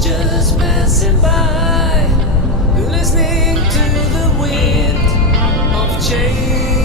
just passing by, listening to the wind of change.